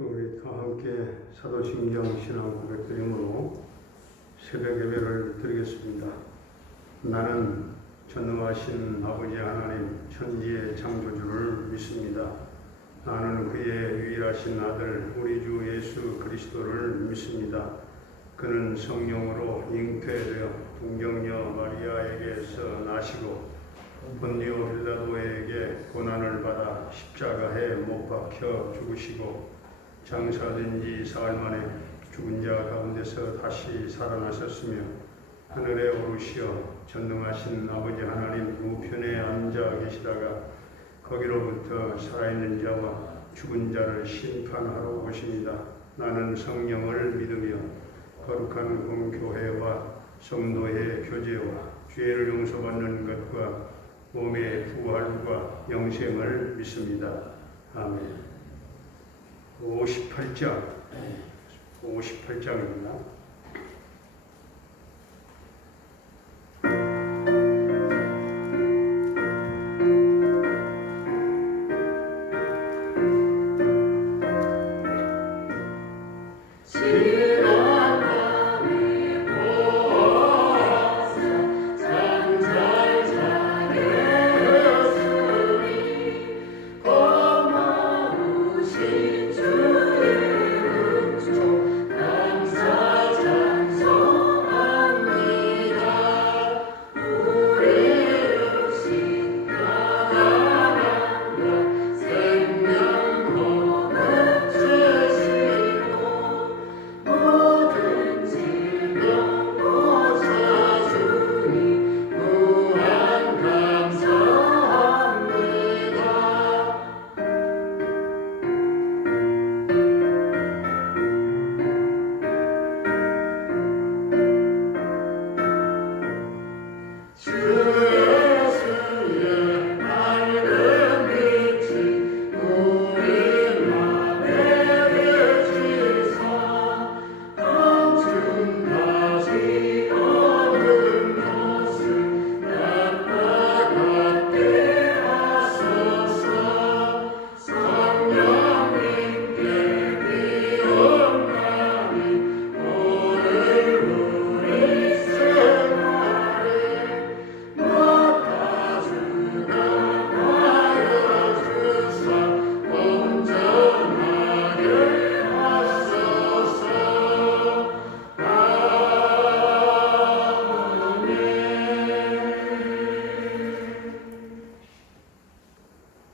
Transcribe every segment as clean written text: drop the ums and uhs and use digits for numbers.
우리 다 함께 사도신경 신앙 고백드림으로 새벽 예배를 드리겠습니다. 나는 전능하신 아버지 하나님 천지의 창조주를 믿습니다. 나는 그의 유일하신 아들 우리 주 예수 그리스도를 믿습니다. 그는 성령으로 잉태되어 동정녀 마리아에게서 나시고 본디오 빌라도에게 고난을 받아 십자가에 못 박혀 죽으시고 장사된 지 사흘 만에 죽은 자 가운데서 다시 살아나셨으며 하늘에 오르시어 전능하신 아버지 하나님 우편에 앉아 계시다가 거기로부터 살아있는 자와 죽은 자를 심판하러 오십니다. 나는 성령을 믿으며 거룩한 공교회와 성도의 교제와 죄를 용서받는 것과 몸의 부활과 영생을 믿습니다. 아멘. 58장입니다.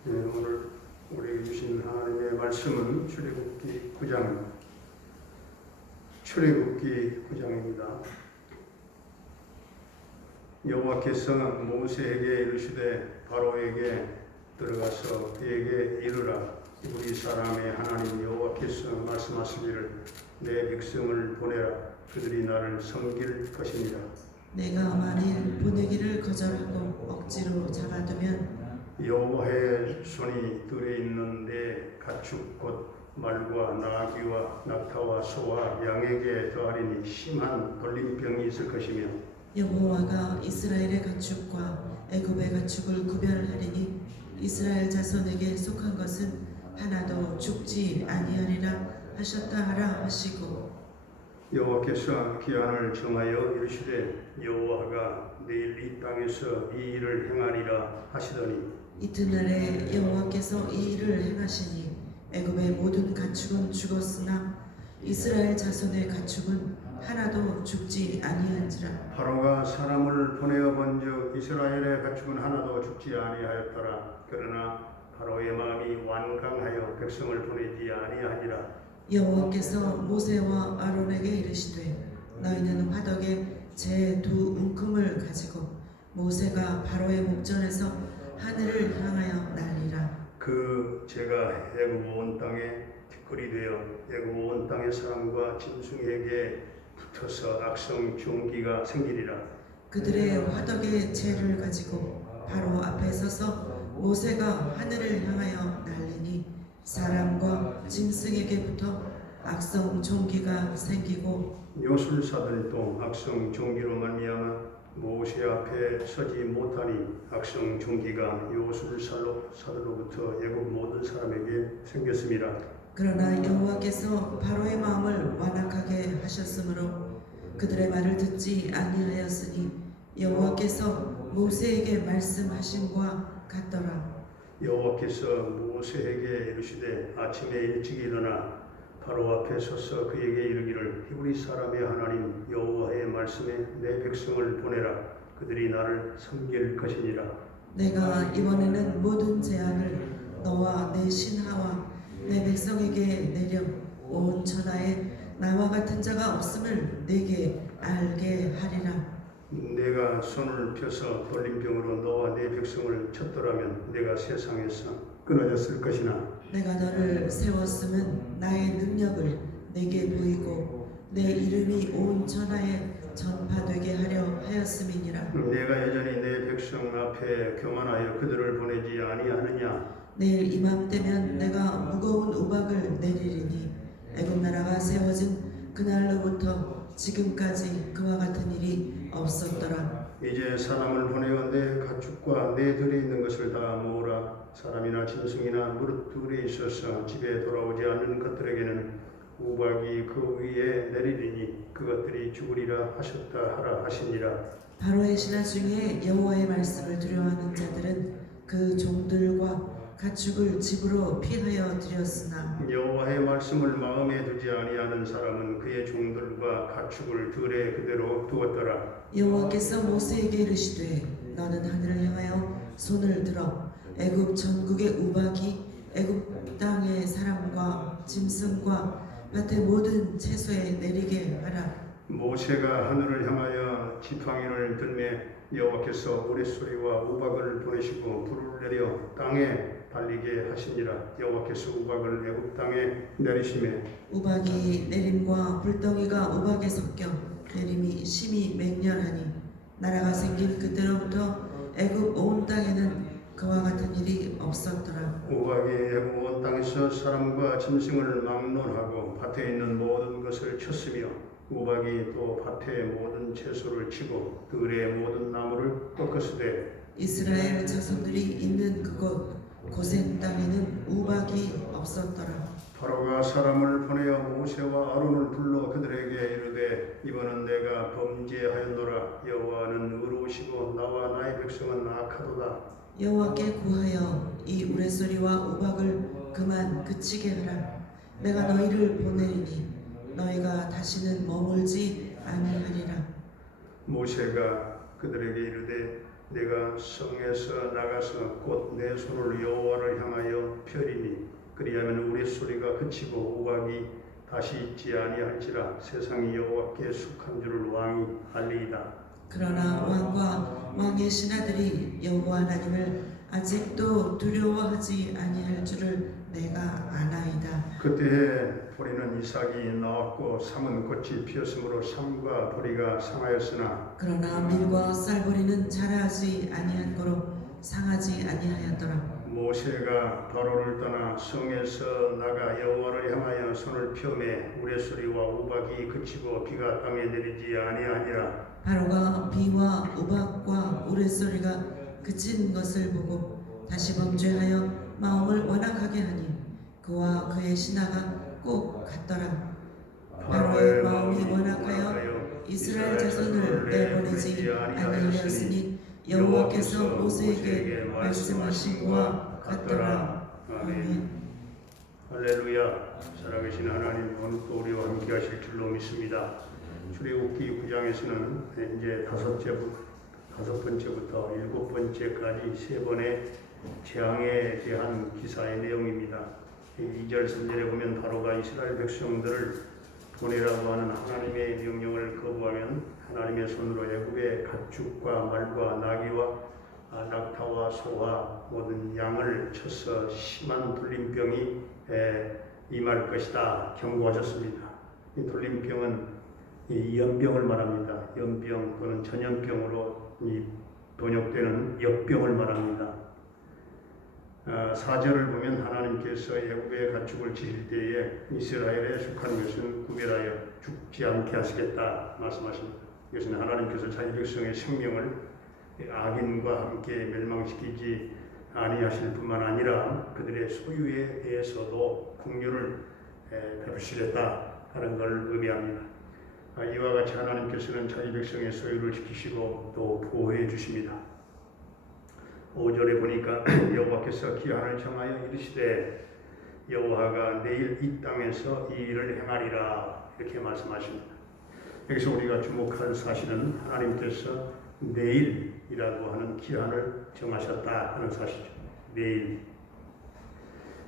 오늘 우리에게 주신 하나님의 말씀은 출애굽기 9장입니다. 출애굽기 9장입니다. 여호와께서 모세에게 이르시되 바로에게 들어가서 그에게 이르라. 우리 사람의 하나님 여호와께서 말씀하시기를 내 백성을 보내라. 그들이 나를 섬길 것이니라. 내가 만일 보내기를 거절하고 억지로 잡아두면 여호와의 손이 들에 있는 내 가축 곧 말과 나귀와 낙타와 소와 양에게 더하리니 심한 돌림병이 있을 것이며 여호와가 이스라엘의 가축과 애굽의 가축을 구별하리니 이스라엘 자손에게 속한 것은 하나도 죽지 아니하리라 하셨다 하라 하시고 여호와께서 기한을 정하여 이르시되 여호와가 내일 이 땅에서 이 일을 행하리라 하시더니 이튿날에 여호와께서 이 일을 행하시니 애굽의 모든 가축은 죽었으나 이스라엘 자손의 가축은 하나도 죽지 아니한지라. 바로가 사람을 보내어 본즉 이스라엘의 가축은 하나도 죽지 아니하였더라. 그러나 바로의 마음이 완강하여 백성을 보내지 아니하니라. 여호와께서 모세와 아론에게 이르시되 너희는 화덕에 제 두 움큼을 가지고 모세가 바로의 목전에서 하늘을 향하여 날리라. 그 제가 애굽 온 땅에 티끌이 되어 애굽 온 땅의 사람과 짐승에게 붙어서 악성 종기가 생기리라. 그들의 화덕의 재를 가지고 바로 앞에 서서 모세가 하늘을 향하여 날리니 사람과 짐승에게부터 악성 종기가 생기고 요술사들도 악성 종기로 말미암아 모세 앞에 서지 못하니 악성 종기가 요술사들로부터 애굽 모든 사람에게 생겼습니다. 그러나 여호와께서 바로의 마음을 완악하게 하셨으므로 그들의 말을 듣지 아니하였으니 여호와께서 모세에게 말씀하심과 같더라. 여호와께서 모세에게 이르시되 아침에 일찍 일어나 바로 앞에 서서 그에게 이르기를 히브리 사람의 하나님 여호와의 말씀에 내 백성을 보내라. 그들이 나를 섬길 것이니라. 내가 이번에는 모든 재앙을 너와 내 신하와 내 백성에게 내려 온 천하에 나와 같은 자가 없음을 내게 알게 하리라. 내가 손을 펴서 돌림병으로 너와 내 백성을 쳤더라면 내가 세상에서 끊어졌을 것이나 내가 너를 세웠음은 나의 능력을 내게 보이고 내 이름이 온 천하에 전파되게 하려 하였음이니라. 내가 여전히 내 백성 앞에 교만하여 그들을 보내지 아니하느냐. 내일 이맘때면 내가 무거운 우박을 내리리니 애굽 나라가 세워진 그날로부터 지금까지 그와 같은 일이 없었더라. 이제 사람을 보내어 내 가축과 내 들에 있는 것을 다 모으라. 사람이나 짐승이나 무릇 둘에 있어서 집에 돌아오지 않는 것들에게는 우박이 그 위에 내리리니 그것들이 죽으리라 하셨다 하라 하시니라. 바로의 신하 중에 여호와의 말씀을 두려워하는 자들은 그 종들과 가축을 집으로 피하여 들였으나 여호와의 말씀을 마음에 두지 아니하는 사람은 그의 종들과 가축을 들에 그대로 두었더라. 여호와께서 모세에게 이르시되 너는 하늘을 향하여 손을 들어 애굽 전국의 우박이 애굽 땅의 사람과 짐승과 밭의 모든 채소에 내리게 하라. 모세가 하늘을 향하여 지팡이를 들매 여호와께서 우레소리와 우박을 보내시고 불을 내려 땅에 달리게 하시니라. 여호와께서 우박을 애굽 땅에 내리시매 우박이 내림과 불덩이가 우박에 섞여 내림이 심히 맹렬하니 나라가 생긴 그때로부터 애굽 온 땅에는 그와 같은 일이 없었더라. 우박이 애굽 온 땅에서 사람과 짐승을 막론하고 밭에 있는 모든 것을 쳤으며 우박이 또 밭의 모든 채소를 치고 들의 모든 나무를 꺾었으되 이스라엘 자손들이 있는 그곳 고센 땅에는 우박이 없었더라. 바로가 사람을 보내어 모세와 아론을 불러 그들에게 이르되 이번은 내가 범죄하였노라. 여호와는 의로우시고 나와 나의 백성은 악하도다. 여호와께 구하여 이 우레소리와 우박을 그만 그치게 하라. 내가 너희를 보내리니 너희가 다시는 머물지 아니하리라. 모세가 그들에게 이르되 내가 성에서 나가서 곧 내 손을 여호와를 향하여 펴리니 그리하면 우레소리가 그치고 우박이 다시 있지 아니할지라. 세상이 여호와께 속한 줄을 왕이 알리이다. 그러나 왕과 왕의 신하들이 여호와 하나님을 아직도 두려워하지 아니할 줄을 내가 아나이다. 그때에 보리는 이삭이 나왔고 삼은 꽃이 피었으므로 삼과 보리가 상하였으나 그러나 밀과 쌀보리는 자라지 아니한 거로 상하지 아니하였더라. 모세가 바로를 떠나 성에서 나가 여호와를 향하여 손을 펴매 우레소리와 우박이 그치고 비가 땅에 내리지 아니하니라. 바로가 비와 우박과 우레소리가 그친 것을 보고 다시 범죄하여 마음을 완악하게 하니 그와 그의 신하가 꼭 같더라. 바로의 마음이 완악하여 이스라엘 자손을 내보내지 아니하였으니 여호와께서 모세에게 말씀하신 것과 같더라. 아멘. 할렐루야. 살아계신 하나님, 오늘 또 우리와 함께 하실 줄로 믿습니다. 출애굽기 9장에서는 이제 다섯 번째부터 일곱 번째까지 세 번의 재앙에 대한 기사의 내용입니다. 2절 3절에 보면 바로가 이스라엘 백성들을 보내라고 하는 하나님의 명령을 거부하면 하나님의 손으로 애굽의 가축과 말과 나귀와 낙타와 소와 모든 양을 쳐서 심한 돌림병이 임할 것이다 경고하셨습니다. 이 돌림병은 이 연병을 말합니다. 연병 또는 전염병으로 번역되는 역병을 말합니다. 4절을 보면 하나님께서 애굽의 가축을 치실 때에 이스라엘에 속한 것은 구별하여 죽지 않게 하시겠다 말씀하십니다. 이것은 하나님께서 자기 백성의 생명을 악인과 함께 멸망시키지 아니하실 뿐만 아니라 그들의 소유에 대해서도 긍휼을 베푸시겠다 하는 걸 의미합니다. 이와 같이 하나님께서는 자기 백성의 소유를 지키시고 또 보호해 주십니다. 5절에 보니까 여호와께서 기한을 정하여 이르시되 여호와가 내일 이 땅에서 이 일을 행하리라 이렇게 말씀하십니다. 여기서 우리가 주목할 사실은 하나님께서 내일이라고 하는 기한을 정하셨다 하는 사실이죠. 내일.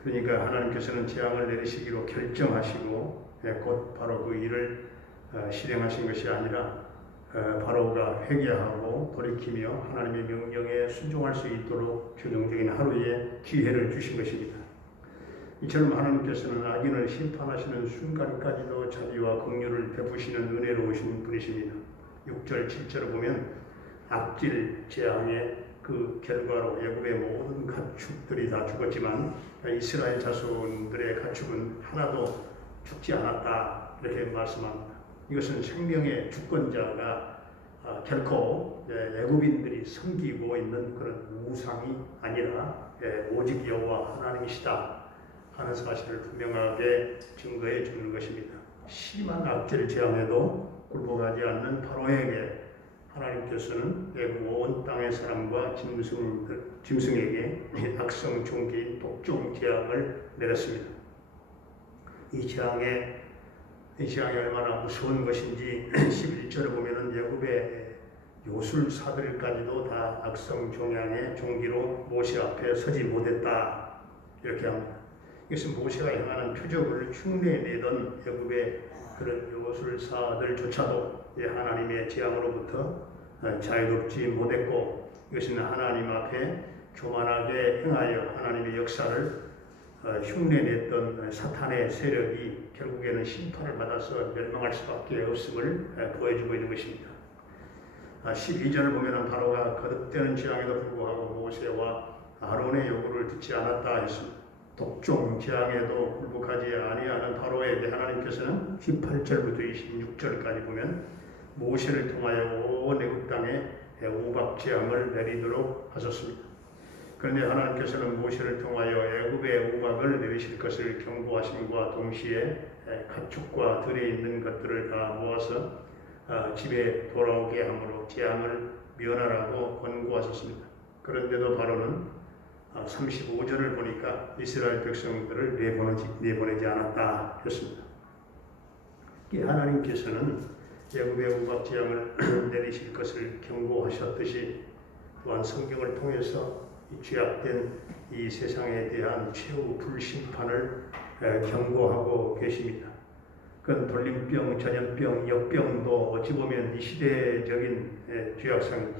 그러니까 하나님께서는 재앙을 내리시기로 결정하시고 곧 바로 그 일을 실행하신 것이 아니라 바로가 회개하고 돌이키며 하나님의 명령에 순종할 수 있도록 최종적인 하루의 기회를 주신 것입니다. 이처럼 하나님께서는 악인을 심판하시는 순간까지도 자비와 긍휼을 베푸시는 은혜로우신 분이십니다. 6절, 7절을 보면 악질 재앙의 그 결과로 애굽의 모든 가축들이 다 죽었지만 이스라엘 자손들의 가축은 하나도 죽지 않았다 이렇게 말씀합니다. 이것은 생명의 주권자가 결코 애굽인들이 섬기고 있는 그런 우상이 아니라 오직 여호와 하나님이시다 하는 사실을 분명하게 증거해 주는 것입니다. 심한 악질 재앙에도 굴복하지 않는 바로에게 하나님께서는 애굽 온 땅의 사람과 짐승에게 악성 종기인 독종 재앙을 내렸습니다. 이 재앙이 얼마나 무서운 것인지 11절에 보면은 애굽의 요술사들까지도 다 악성 종양의 종기로 모세 앞에 서지 못했다 이렇게 합니다. 이것은 모세가 행하는 표적을 흉내내던 애굽의 그런 요술사들조차도 하나님의 재앙으로부터 자유롭지 못했고 이것은 하나님 앞에 교만하게 행하여 하나님의 역사를 흉내냈던 사탄의 세력이 결국에는 심판을 받아서 멸망할 수밖에 없음을 보여주고 있는 것입니다. 12절을 보면 바로가 거듭되는 재앙에도 불구하고 모세와 아론의 요구를 듣지 않았다 했습니다. 독종 재앙에도 굴복하지 아니하는 바로에게 하나님께서는 18절부터 26절까지 보면 모세를 통하여 온 애굽 땅에 우박 재앙을 내리도록 하셨습니다. 그런데 하나님께서는 모세를 통하여 애굽의 우박을 내리실 것을 경고하심과 동시에 가축과 들에 있는 것들을 다 모아서 집에 돌아오게 함으로 재앙을 면하라고 권고하셨습니다. 그런데도 바로는 35절을 보니까 이스라엘 백성들을 내보내지 않았다 했습니다. 하나님께서는 애굽의 우박 재앙을 내리실 것을 경고하셨듯이 또한 성경을 통해서 이 죄악된 이 세상에 대한 최후 불심판을 경고하고 계십니다. 그건 돌림병, 전염병, 역병도 어찌 보면 이 시대적인 죄악상이지.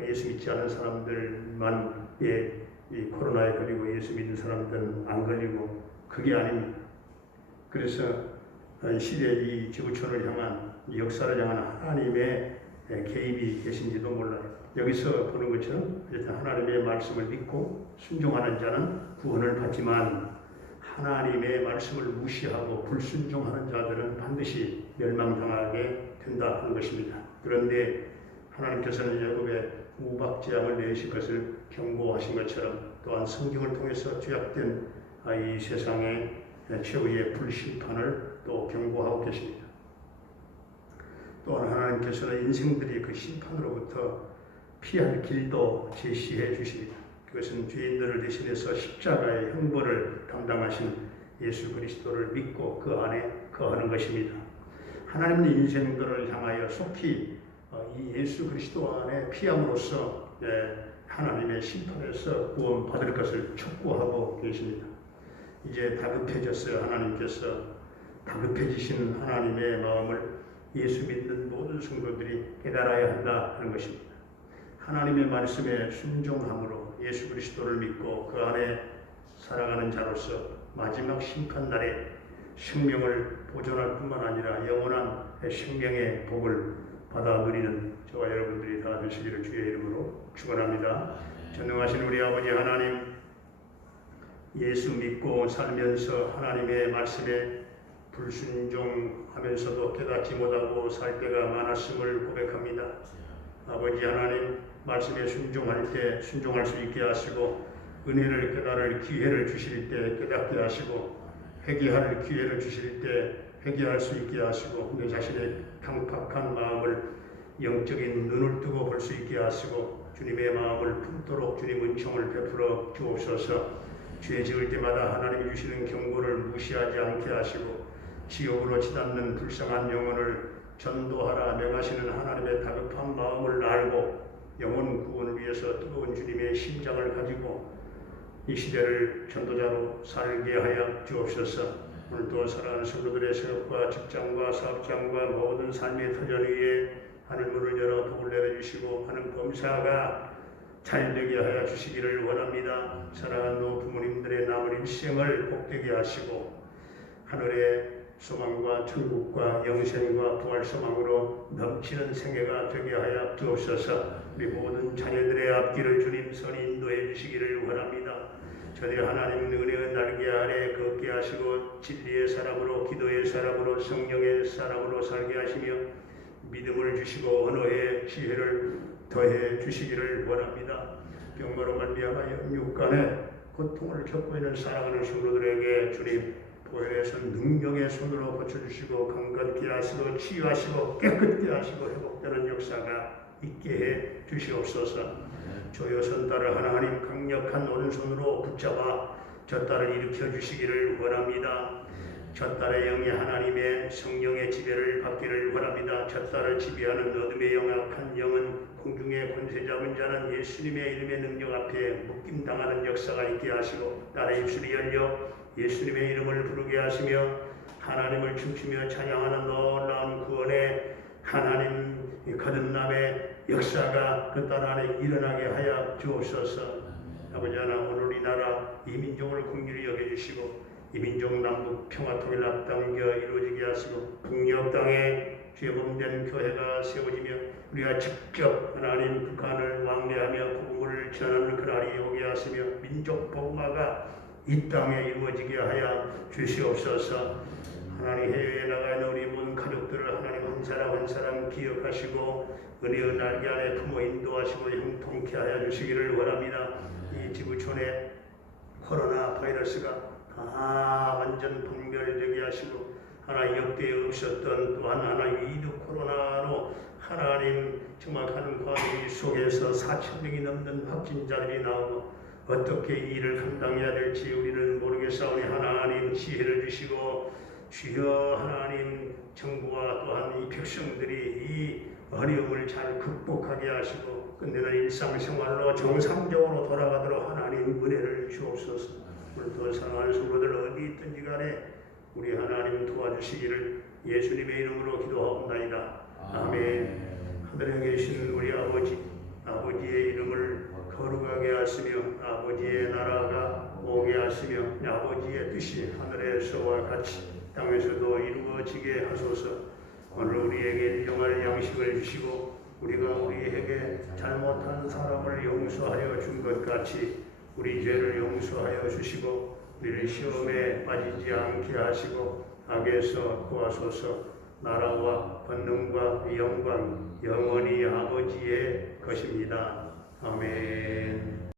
예수 믿지 않은 사람들만 이 코로나에 걸리고 예수 믿는 사람들은 안 걸리고 그게 아닙니다. 그래서 시대의 이 지구촌을 향한 역사를 향한 하나님의 개입이 계신지도 몰라요. 여기서 보는 것처럼 하나님의 말씀을 믿고 순종하는 자는 구원을 받지만 하나님의 말씀을 무시하고 불순종하는 자들은 반드시 멸망당하게 된다 하는 것입니다. 그런데 하나님께서는 애굽의 우박 재앙을 내리실 것을 경고하신 것처럼 또한 성경을 통해서 죄악된 이 세상의 최후의 불심판을 또 경고하고 계십니다. 또한 하나님께서는 인생들이 그 심판으로부터 피할 길도 제시해 주십니다. 그것은 죄인들을 대신해서 십자가의 형벌을 담당하신 예수 그리스도를 믿고 그 안에 거하는 것입니다. 하나님의 인생들을 향하여 속히 이 예수 그리스도 안에 피함으로써 하나님의 심판에서 구원받을 것을 촉구하고 계십니다. 이제 다급해졌어요. 하나님께서 다급해지신 하나님의 마음을 예수 믿는 모든 성도들이 깨달아야 한다 하는 것입니다. 하나님의 말씀에 순종함으로 예수 그리스도를 믿고 그 안에 살아가는 자로서 마지막 심판날에 생명을 보존할 뿐만 아니라 영원한 생명의 복을 받아 누리는 저와 여러분들이 다 되시기를 주의 이름으로 축원합니다. 전능하신 우리 아버지 하나님, 예수 믿고 살면서 하나님의 말씀에 불순종하면서도 깨닫지 못하고 살 때가 많았음을 고백합니다. 아버지 하나님, 말씀에 순종할 때 순종할 수 있게 하시고 은혜를 깨달을 기회를 주실 때 깨닫게 하시고 회개할 기회를 주실 때 회개할 수 있게 하시고 내 자신의 강팍한 마음을 영적인 눈을 뜨고 볼 수 있게 하시고 주님의 마음을 품도록 주님 은총을 베풀어 주옵소서. 죄 지을 때마다 하나님이 주시는 경고를 무시하지 않게 하시고 지옥으로 치닫는 불쌍한 영혼을 전도하라 명하시는 하나님의 다급한 마음을 알고 영혼 구원을 위해서 뜨거운 주님의 심장을 가지고 이 시대를 전도자로 살게 하여 주옵소서. 오늘도 사랑하는 성도들의 생업과 직장과 사업장과 모든 삶의 터전 위에 하늘문을 열어 복을 내려주시고 하는 범사가 잘되게 하여 주시기를 원합니다. 사랑하는 부모님들의 남은 일생을 복되게 하시고 하늘의 소망과 천국과 영생과 부활 소망으로 넘치는 생애가 되게 하여 주옵소서. 우리 모든 자녀들의 앞길을 주님 선히 인도해 주시기를 원합니다. 저들이 하나님 은혜의 날개 아래 걷게 하시고 진리의 사람으로 기도의 사람으로 성령의 사람으로 살게 하시며 믿음을 주시고 언어의 지혜를 더해 주시기를 원합니다. 병마로 말미암아 육간에 고통을 겪고 있는 사랑하는 성도들에게 주님 보혈에서 능력의 손으로 고쳐주시고 강건케 하시고 치유하시고 깨끗게 하시고 회복되는 역사가 있게 해 주시옵소서. 조여선 딸을 하나님 강력한 오른손으로 붙잡아 저 딸을 일으켜 주시기를 원합니다. 저 딸의 영이 하나님의 성령의 지배를 받기를 원합니다. 저 딸을 지배하는 어둠의 영악한 영은 공중의 권세 잡은 자는 예수님의 이름의 능력 앞에 묶임당하는 역사가 있게 하시고 딸의 입술이 열려 예수님의 이름을 부르게 하시며 하나님을 춤추며 찬양하는 놀라운 구원의 하나님 거듭남의 역사가 그 딸 안에 일어나게 하여 주옵소서. 아버지 하나님 오늘 이 나라 이 민족을 긍휼히 여겨주시고 이 민족 남북 평화 통일 앞당겨 이루어지게 하시고 북녘 땅에 죄범된 교회가 세워지며 우리가 직접 하나님 북한을 왕래하며 복음을 전하는 그날이 오게 하시며 민족 복음화가 이 땅에 이루어지게 하여 주시옵소서. 하나님 해외에 나가 있는 우리 모든 가족들을 하나님 한 사람 한 사람 기억하시고 은혜의 날개 안에 품어 인도하시고 형통케 하여 주시기를 원합니다. 이 지구촌에 코로나 바이러스가 다 완전 분별되게 하시고 하나 역대에 없었던 또한 하나 위드 코로나로 하나님 정확한 과정이 속에서 4,000명이 넘는 확진자들이 나오고 어떻게 이 일을 감당해야 될지 우리는 모르겠사오니 하나님 지혜를 주시고 주여 하나님 정부와 또한 이 백성들이 이 어려움을 잘 극복하게 하시고 끝내는 일상생활로 정상적으로 돌아가도록 하나님 은혜를 주옵소서. 오늘도 사랑하는 성도들 어디 있든지 간에 우리 하나님 도와주시기를 예수님의 이름으로 기도하옵나이다. 아멘. 하늘에 계신 우리 아버지의 이름을 거룩하게 하시며 아버지의 나라가 오게 하시며 아버지의 뜻이 하늘에서와 같이 땅에서도 이루어지게 하소서. 오늘 우리에게 일용할 양식을 주시고 우리가 우리에게 잘못한 사람을 용서하여 준 것 같이 우리 죄를 용서하여 주시고 우리를 시험에 빠지지 않게 하시고 악에서 구하소서. 나라와 권능과 영광 영원히 아버지의 것입니다. 아멘.